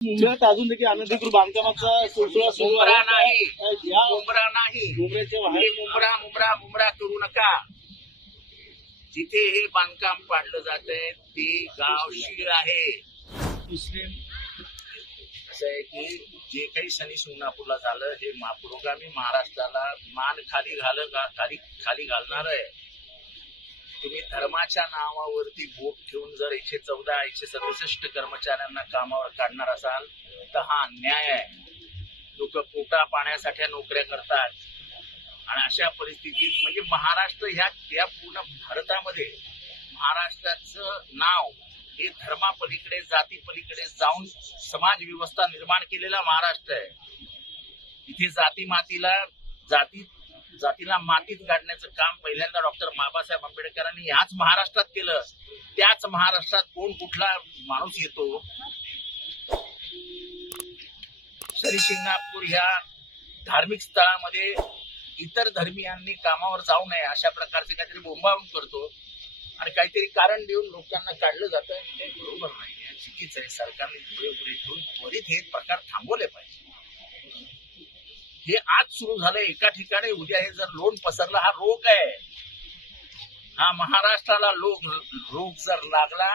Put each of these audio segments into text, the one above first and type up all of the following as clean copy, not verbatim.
मुंबईत अजून देखील अनधिकृत बांधकामाचा सिलसिला सुरू मुंबरा आहे. नाही, या मुंबरा नाही, मुंबईच्या बाहेर हे मुंबरा मुंबरा मुंबरा करू नका. जिथे हे बांधकाम पाडलं जातंय ते गाव शीळ आहे. मुस्लिम असं आहे की जे काही शनी शिंगणापूरला झालं हे पुरोगामी महाराष्ट्राला मान खाली घालणार आहे. तुम्ही धर्माच्या नावावरती बोट ठेवून जर 114 167 कर्मचाऱ्यांना कामावर काढणार असाल तर हा अन्याय आहे. लोक पोटा पाण्यासाठी नोकऱ्या करतात आणि अशा परिस्थितीत म्हणजे महाराष्ट्र या पूर्ण भारतामध्ये महाराष्ट्राचं नाव हे धर्मापलीकडे जातीपलीकडे जाऊन समाज व्यवस्था निर्माण केलेला महाराष्ट्र आहे. इथे जातीला मातीत काढण्याचं काम पहिल्यांदा डॉक्टर बाबासाहेब आंबेडकरांनी याच महाराष्ट्रात केलं. त्याच महाराष्ट्रात कुठला माणूस येतो. शनी शिंगणापूर ह्या धार्मिक स्थळामध्ये इतर धर्मियांनी कामावर जाऊ नये अशा प्रकारचे काहीतरी बोंबाळून करतो आणि काहीतरी कारण देऊन लोकांना काढलं जातं. हे बरोबर नाही, चुकीचं आहे. सरकारने डोळे उघडे ठेवून त्वरित हे प्रकार थांबवले पाहिजे. हे आज सुरू झालं एका ठिकाणी, उद्या हे जर लोण पसरला, हा रोग आहे. हा महाराष्ट्राला रोग जर लागला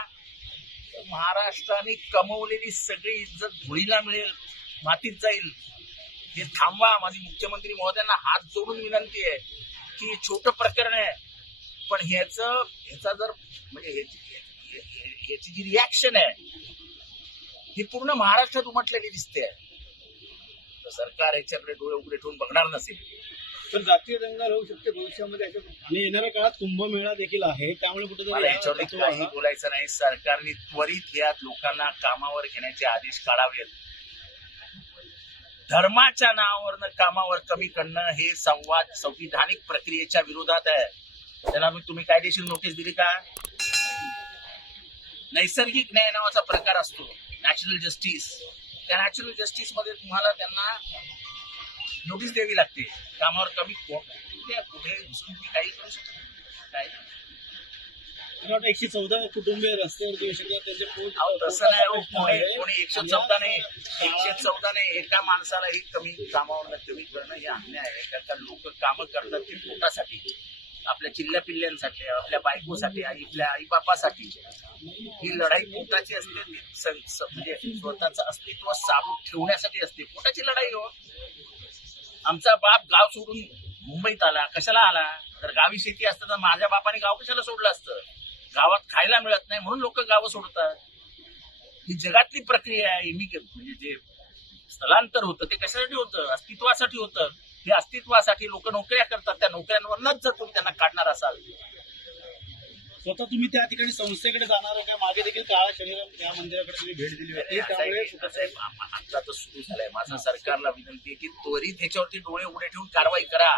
तर महाराष्ट्राने कमवलेली सगळी इज्जत धुळीला मिळेल, मातीत जाईल. हे थांबवा. माझी मुख्यमंत्री महोदयांना हात जोडून विनंती आहे की हे छोटं प्रकरण आहे, पण ह्याचा जर म्हणजे ह्याची जी रिॲक्शन आहे ही पूर्ण महाराष्ट्रात उमटलेली दिसते. सरकार याच्याकडे डोळे उघडे ठेवून बघणार नसेल तर जातीय दंगल होऊ शकते भविष्यामध्ये. आणि येणाऱ्या काळात कुंभमेळा देखील आहे, त्यामुळे मला याच्यावर काही बोलायचं नाही. सरकारने त्वरित या लोकांना कामावर घेण्याचे आदेश काढावेत. धर्माच्या नावावरनं कामावर कमी करणं हे संविधानिक प्रक्रियेच्या विरोधात आहे. त्यांना तुम्ही कायदेशीर नोटीस दिली का? नैसर्गिक न्याय नावाचा प्रकार असतो, नॅचरल जस्टिस. त्या नॅचरल जस्टिस मध्ये तुम्हाला त्यांना नोटीस द्यावी लागते. कामावर कमी कुठे काही करू शकत काय. 114 कुटुंबीय रस्त्यावर देऊ शकतात. तसं नाही, कोणी 114 नाही, एका माणसालाही कमी कामावर कमी करणं हे अन्याय आहे. कारण लोक कामं करतात ते पोटासाठी, आपल्या चिल्ल्या पिल्ल्यांसाठी, आपल्या बायकोसाठी, आपल्या आई बापासाठी. ही लढाई पोटाची असते, म्हणजे स्वतःचं अस्तित्व साबूत ठेवण्यासाठी असते. पोटाची लढाई हो. आमचा बाप गाव सोडून मुंबईत आला, कशाला आला? तर गावी शेती असतं तर माझ्या बापाने गाव कशाला सोडलं असतं? गावात खायला मिळत नाही म्हणून लोक गावं सोडतात. ही जगातली प्रक्रिया आहे. म्हणजे जे स्थलांतर होतं ते कशासाठी होतं? अस्तित्वासाठी होतं. हे अस्तित्वासाठी लोक नोकऱ्या करतात. त्या नोकऱ्यांवरच जर तुम्ही त्यांना काढणार असाल, स्वतः तुम्ही त्या ठिकाणी संस्थेकडे जाणार का? मागे देखील काळा शनिराम या मंदिराकडे तुम्ही भेट दिली होती. आता तर सुरू झालंय. माझं सरकारला विनंती आहे की त्वरित ह्याच्यावरती डोळे उघडे ठेवून कारवाई करा.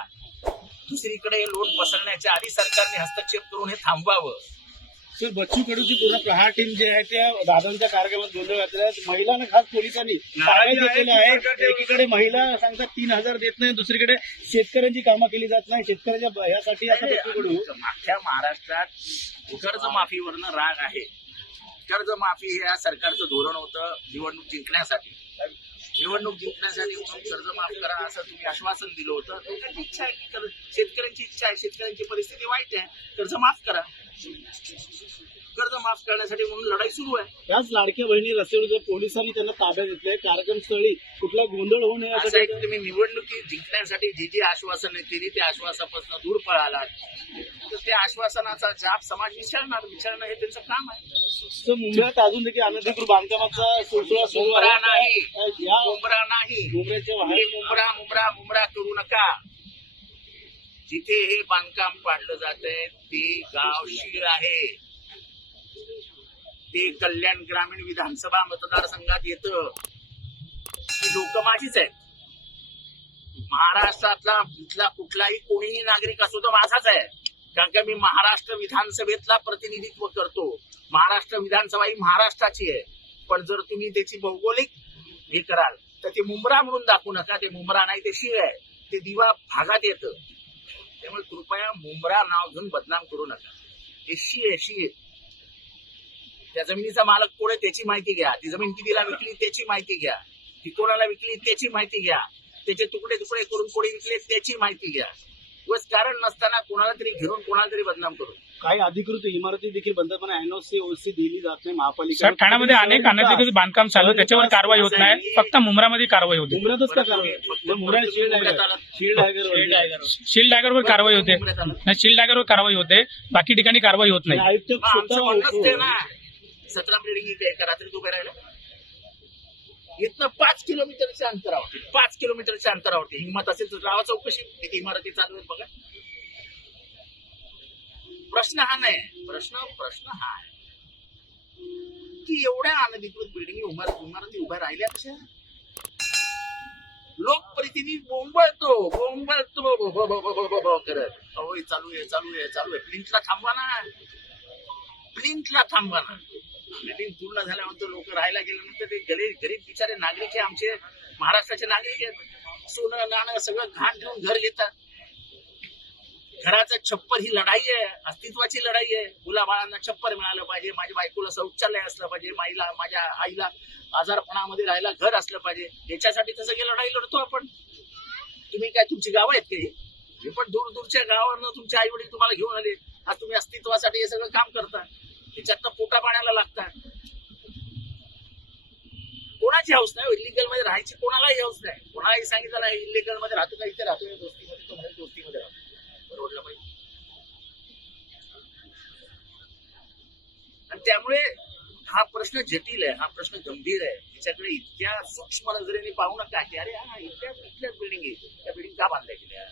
दुसरीकडे लोन पसरण्याच्या आधी सरकारने हस्तक्षेप करून हे थांबवावं. सर, बच्चू कडूची पूर्ण प्रहार टीम जी आहे त्या दादांच्या कार्यक्रमात गोंधळ घातलेला आहे. महिलांना खास पोलिसांनी घेतलेलं आहे. एकीकडे महिला सांगतात 3000 देत नाही, दुसरीकडे शेतकऱ्यांची कामं केली जात नाही. शेतकऱ्याच्या यासाठी आता बच्चू कडू अख्ख्या महाराष्ट्रात कर्जमाफीवरनं राग आहे. कर्जमाफी हे या सरकारचं धोरण होतं निवडणूक जिंकण्यासाठी म्हणून कर्ज माफ करा असं तुम्ही आश्वासन दिलं होतं. लोकांची इच्छा आहे की शेतकऱ्यांची इच्छा आहे, शेतकऱ्यांची परिस्थिती वाईट आहे, कर्ज माफ करा. कर्ज माफ करण्यासाठी म्हणून लढाई सुरू आहे. त्याच लाडक्या बहिणी रस्त्यावर पोलिसांनी त्यांना ताब्यात घेतलंय. कार्यक्रमस्थळी कुठला गोंधळ होऊ नये असं आहे. तुम्ही निवडणुकी जिंकण्यासाठी जी आश्वासनं केली त्या आश्वासनापासून दूर पळालात तर त्या आश्वासनाचा जाब समाज विचारणं हे त्यांचं काम आहे. मुंबईत अजून देखील अनधिकृत बांधकामाचा सिलसिला सुरू मुंबरा नाही, मुंबईच्या बाहेर मुंबरा मुंबरा मुंबरा करू नका. जिथे हे बांधकाम पाडलं जातंय ते गाव शीळ आहे. ते कल्याण ग्रामीण विधानसभा मतदारसंघात येतं. ही लोक माझीच आहेत. महाराष्ट्रातला इथला कुठलाही कोणीही नागरिक असो तो माझाच आहे. कारण का मी महाराष्ट्र विधानसभेतला प्रतिनिधित्व करतो. महाराष्ट्र विधानसभा ही महाराष्ट्राची आहे. पण जर तुम्ही त्याची भौगोलिक हे कराल तर ते मुंबरा म्हणून दाखवू नका. ते मुंबरा नाही, ते शीळ आहे. ते दिवा भागात येतं. त्यामुळे कृपया मुंबरा नाव घेऊन बदनाम करू नका. हे शीळ आहे, शीळ. त्या जमिनीचा मालक कोण आहे त्याची माहिती घ्या, ती जमीन कितीला विकली त्याची माहिती घ्या, ती कोणाला विकली त्याची माहिती घ्या, त्याचे तुकडे तुकडे करून कोणी विकले त्याची माहिती घ्या. उगाच कारण नसताना कोणाला तरी घेऊन कोणाला तरी बदनाम करू. काही अधिकृत इमारती देखील बनतात पण एनओसी ओसी दिली जात नाही महापालिका. साहेब ठाण्यामध्ये अनेक अनधिकृत बांधकाम चालू आहे, त्याच्यावर कारवाई होत नाही, फक्त मुंब्रामध्ये कारवाई होते. मुंबईतच का कारवाई? मुंबईत शील्ड डायगरवर कारवाई होते, शील्ड डायगरवर कारवाई होते, बाकी ठिकाणी कारवाई होत नाही. आयुक्त आमचं म्हणणंच ते स्वतः ना, 17 बिल्डिंग इथे एका रात्री उभे राहिलं. इथनं 5 किलोमीटरच्या अंतरावरती, 5 किलोमीटरच्या अंतरावरती हिंमत असेल तर रावा चौकशी किती इमारती चालू आहेत बघा. प्रश्न हा नाही, प्रश्न हा आहे की एवढ्या अनधिकृत बिल्डिंग इमारती उभ्या राहिल्या कशा? लोकप्रतिनिधी बोंबळतो करत, अहो हे चालू आहे. प्लिंथला थांबवा ना. बिल्डिंग पूर्ण झाल्यानंतर लोक राहायला गेल्यानंतर ते गरीब बिचारे नागरिक आहे, आमचे महाराष्ट्राचे नागरिक आहेत, सोनं नाणं सगळं घाण ठेवून घर घेतात. घराचं छप्पर ही लढाई आहे, अस्तित्वाची लढाई आहे. मुलाबाळांना छप्पर मिळालं पाहिजे, माझ्या बायकोला शौचालय असलं पाहिजे, माझ्या आईला आजारपणामध्ये राहायला घर असलं पाहिजे. याच्यासाठी तर सगळी लढाई लढतो आपण. तुम्ही काय तुमची गावं आहेत काही? हे पण दूरच्या गावावरनं तुमचे आई वडील तुम्हाला घेऊन आले, आज तुम्ही अस्तित्वासाठी हे सगळं काम करता, त्याच्यात पोटा पाण्याला लागतात. कोणाची हौस नाही, इलिगल मध्ये राहायची कोणालाही हौस नाही. कोणालाही सांगितलं नाही इलिगल मध्ये राहतो का, इथे राहतो दोस्तीमध्ये, तो म्हणजे दोस्तीमध्ये राहतो. बरोबर पाहिजे. आणि त्यामुळे हा प्रश्न जटिल आहे, हा प्रश्न गंभीर आहे. त्याच्याकडे इतक्या सूक्ष्म नजरेने पाहू नका की अरे हा इतक्या बिल्डिंग आहे, त्या बिल्डिंग का बांधल्या गेल्या,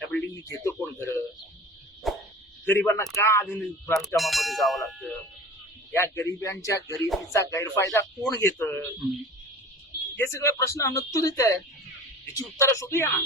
त्या बिल्डिंग घेतो कोण घर, गरिबांना का आधुनिक बांधकामामध्ये जावं लागतं, या गरिबांच्या गरिबीचा गैरफायदा कोण घेतं, हे सगळे प्रश्न अनुत्तरित आहेत. याची उत्तरं शोधूया ना.